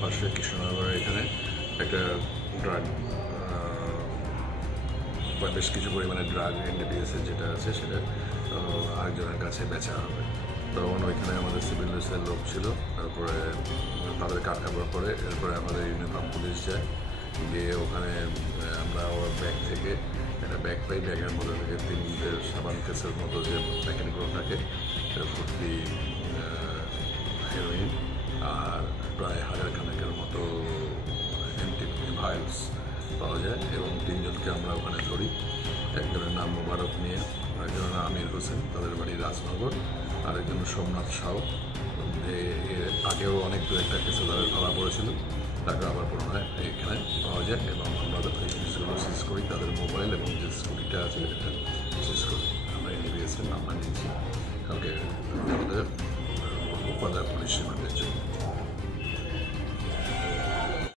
পাশে কৃষ্ণনগরের এখানে একটা ড্রাগ বেশ কিছু পরিমাণে ড্রাগ এনডিপিএসের যেটা আছে সেটা আরেকজনের কাছে বেচা হবে। তখন ওইখানে আমাদের সিভিল ডিফেন্সের লোক ছিল, তারপরে তাদেরকে আটকাবার পরে এরপরে আমাদের ইউনিফর্ম পুলিশ যায়, গিয়ে ওখানে আমরা ওর ব্যাগ থেকে একটা ব্যাগ পাই, ব্যাগের মধ্যে থেকে 3 সাবান কেসের মতো যে প্যাকেটগুলো থাকে ভর্তি হেরোইন আর প্রায় 1000 খানেকের মতো এমটি ভাইলস পাওয়া যায় এবং 3 জনকে আমরা ওখানে ধরি। একজনের নাম মোবারক নিয়ে, আরেকজনের নাম আমির হোসেন, তাদের বাড়ি রাজনগর, আরেকজন সোমনাথ সাউ, যে এর আগেও অনেক দু একটা কেসে তাদের ধরা পড়েছিল, তাকে আবার পুনরায় এখানে পাওয়া যায় এবং আমরা এই জিনিসগুলো সিজ করি, তাদের মোবাইল এবং যে স্কুটিটা আছে এটা সিজ করি। আমরা এনডিপিএসের নাম্বার নিয়েছি কালকে আমাদের উপাদায় পুলিশ রিমান্ডের জন্য।